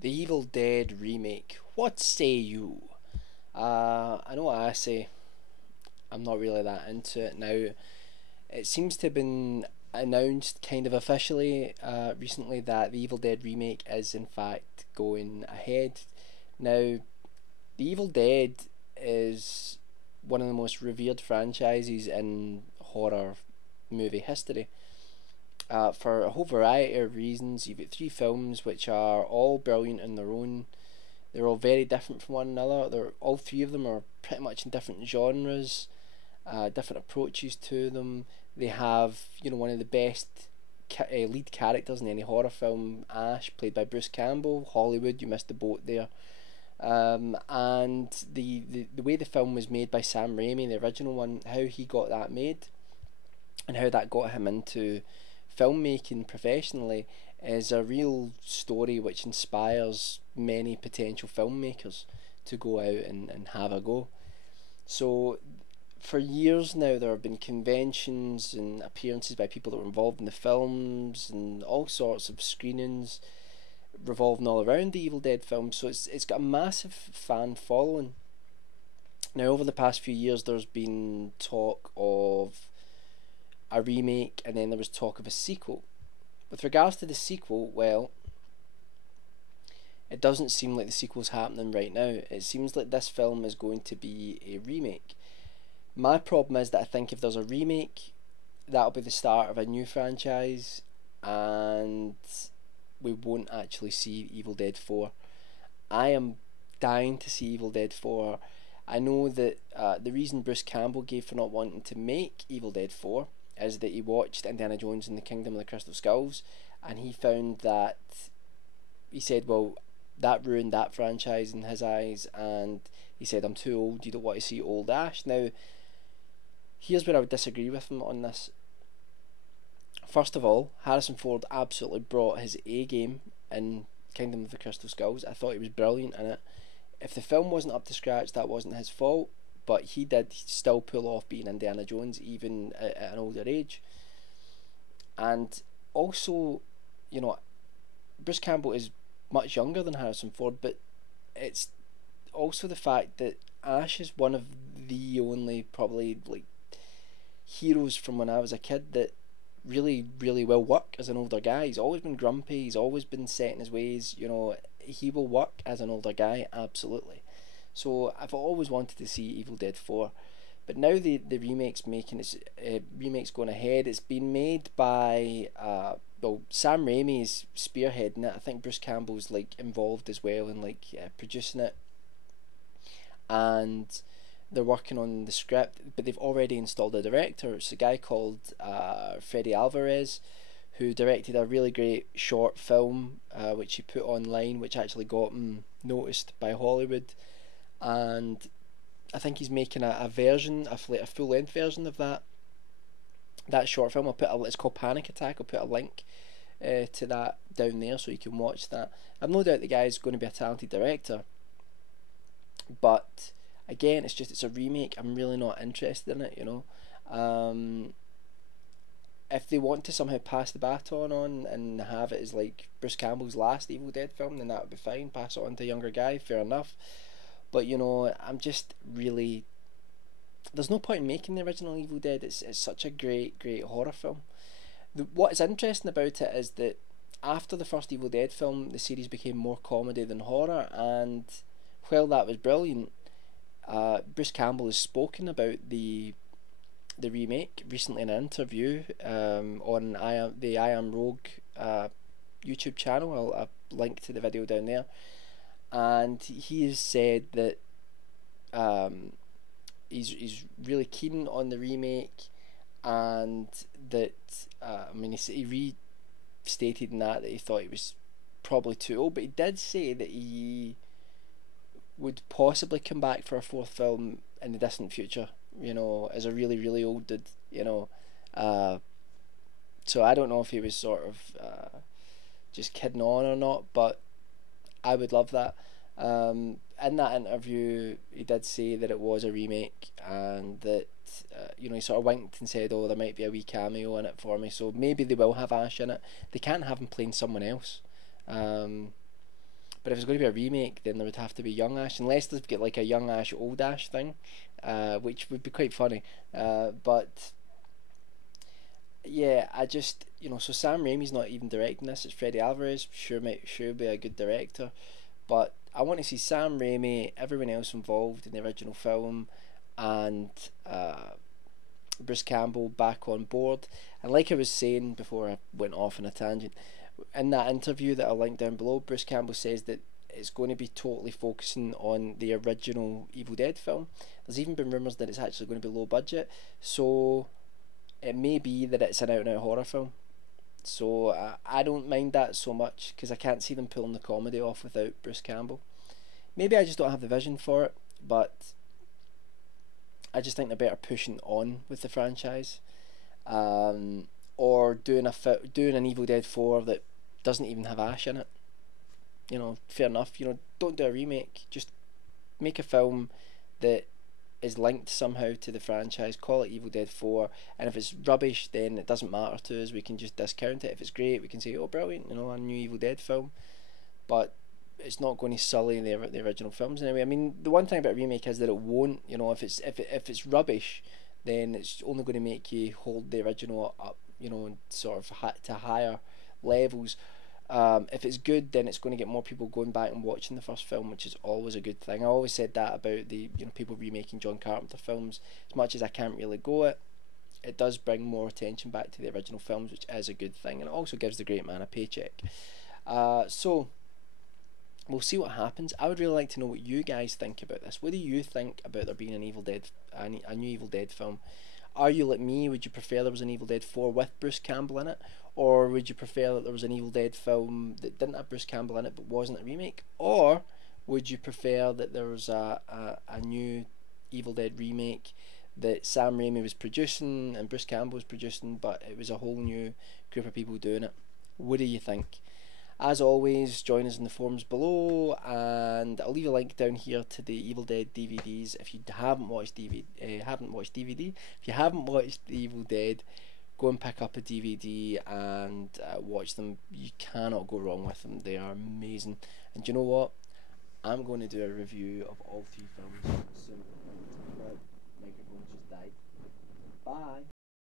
The Evil Dead remake. What say you? I know what I say. I'm not really that into it now. It seems to have been announced kind of officially recently that the Evil Dead remake is in fact going ahead. Now, the Evil Dead is one of the most revered franchises in horror movie history. For a whole variety of reasons, you've got three films which are all brilliant in their own. They're all very different from one another. They're all three of them are pretty much in different genres, different approaches to them. They have one of the best lead characters in any horror film, Ash, played by Bruce Campbell. Hollywood, you missed the boat there. And the way the film was made by Sam Raimi, the original one, how he got that made, and how that got him into filmmaking professionally is a real story which inspires many potential filmmakers to go out and have a go. So for years now there have been conventions and appearances by people that were involved in the films and all sorts of screenings revolving all around the Evil Dead films. So it's got a massive fan following. Now over the past few years there's been talk of a remake, and then there was talk of a sequel. With regards to the sequel, well, it doesn't seem like the sequel's happening right now. It seems like this film is going to be a remake. My problem is that I think if there's a remake, that'll be the start of a new franchise, and we won't actually see Evil Dead 4. I am dying to see Evil Dead 4. I know that the reason Bruce Campbell gave for not wanting to make Evil Dead 4 is that he watched Indiana Jones and the Kingdom of the Crystal Skulls, and he found that he said, well, that ruined that franchise in his eyes, and he said, I'm too old, you don't want to see old Ash. Now, here's where I would disagree with him on this. First of all, Harrison Ford absolutely brought his A game in Kingdom of the Crystal Skulls. I thought he was brilliant in it. If the film wasn't up to scratch, that wasn't his fault, but he did still pull off being Indiana Jones even at an older age. And also, Bruce Campbell is much younger than Harrison Ford, but it's also the fact that Ash is one of the only probably like heroes from when I was a kid that really really will work as an older guy. He's always been grumpy, he's always been set in his ways. He will work as an older guy, absolutely. So I've always wanted to see Evil Dead 4, but now the remake's going ahead. It's been made by Sam Raimi's spearheading it. I think Bruce Campbell's like involved as well in like producing it, and they're working on the script. But they've already installed a director. It's a guy called Freddy Alvarez, who directed a really great short film which he put online, which actually got him noticed by Hollywood. And I think he's making a version, a full length version of that short film. It's called Panic Attack. I'll put a link to that down there so you can watch that. I've no doubt the guy's going to be a talented director, but again, it's a remake. I'm really not interested in it. If they want to somehow pass the baton on and have it as like Bruce Campbell's last Evil Dead film, then that would be fine. Pass it on to a younger guy, fair enough. But I'm just really, there's no point in making the original Evil Dead. It's such a great horror film. What is interesting about it is that after the first Evil Dead film, the series became more comedy than horror, and while that was brilliant, Bruce Campbell has spoken about the remake recently in an interview on the I Am Rogue YouTube channel. I'll link to the video down there, and he has said that he's really keen on the remake, and that he restated in that he thought it was probably too old, but he did say that he would possibly come back for a fourth film in the distant future, as a really really old dude, so I don't know if he was sort of just kidding on or not, but I would love that. In that interview, he did say that it was a remake, and that he sort of winked and said, "Oh, there might be a wee cameo in it for me." So maybe they will have Ash in it. They can't have him playing someone else. But if it's going to be a remake, then there would have to be young Ash, unless they've got like a young Ash, old Ash thing, which would be quite funny. But yeah, I just, so Sam Raimi's not even directing this. It's Freddie Alvarez. Sure be a good director, but I want to see Sam Raimi, everyone else involved in the original film, and Bruce Campbell back on board. And like I was saying before I went off on a tangent, in that interview that I'll link down below, Bruce Campbell says that it's going to be totally focusing on the original Evil Dead film. There's even been rumours that it's actually going to be low budget, so it may be that it's an out and out horror film. So I don't mind that so much because I can't see them pulling the comedy off without Bruce Campbell. Maybe I just don't have the vision for it, but I just think they're better pushing on with the franchise, or doing an Evil Dead 4 that doesn't even have Ash in it. Fair enough. Don't do a remake. Just make a film that is linked somehow to the franchise. Call it Evil Dead 4, and if it's rubbish, then it doesn't matter to us. We can just discount it. If it's great, we can say, "Oh, brilliant! A new Evil Dead film." But it's not going to sully the original films anyway. I mean, the one thing about a remake is that it won't. If it's rubbish, then it's only going to make you hold the original up. Sort of to higher levels. If it's good, then it's going to get more people going back and watching the first film, which is always a good thing. I always said that about the people remaking John Carpenter films. As much as I can't really go it, it does bring more attention back to the original films, which is a good thing, and it also gives the great man a paycheck. So we'll see what happens. I would really like to know what you guys think about this. What do you think about there being a new Evil Dead film? Are you like me? Would you prefer there was an Evil Dead 4 with Bruce Campbell in it? Or would you prefer that there was an Evil Dead film that didn't have Bruce Campbell in it but wasn't a remake? Or would you prefer that there was a new Evil Dead remake that Sam Raimi was producing and Bruce Campbell was producing, but it was a whole new group of people doing it? What do you think? As always, join us in the forums below, and I'll leave a link down here to the Evil Dead DVDs. If you haven't watched DVD, if you haven't watched Evil Dead, go and pick up a DVD and watch them. You cannot go wrong with them. They are amazing. And you know what? I'm going to do a review of all three films soon. My microphone just died. Bye.